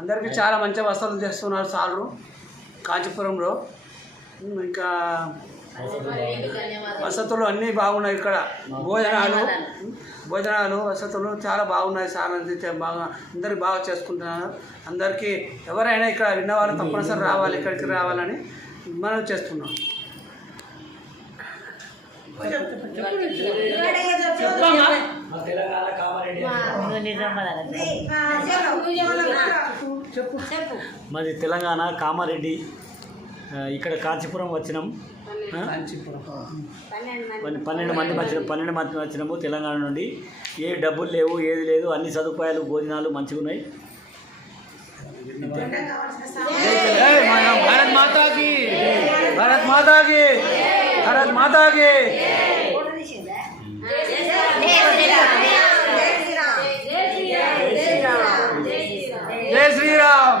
అందరికీ చాలా మంచి వసతులు చేస్తున్నారు సార్లు కాంచీపురంలో. ఇంకా వసతులు అన్నీ బాగున్నాయి ఇక్కడ. భోజనాలు వసతులు చాలా బాగున్నాయి సార్. అందించే బాగా అందరికి బాగా చేసుకుంటున్నారు. అందరికీ ఎవరైనా ఇక్కడ విన్నవాళ్ళు తప్పనిసరి రావాలి, ఇక్కడికి రావాలని మనం చేస్తున్నాం. మాది తెలంగాణ కామారెడ్డి. ఇక్కడ కాంచీపురం వచ్చినాం. 12 మంది వచ్చినాము తెలంగాణ నుండి. ఏ డబ్బులు లేవు, ఏది లేదు, అన్ని సదుపాయాలు భోజనాలు మంచిగా ఉన్నాయి. భారత్ మాతాకి, భారత్ మాతాకి, భారత్ మాతాకి. జై శ్రీరామ్.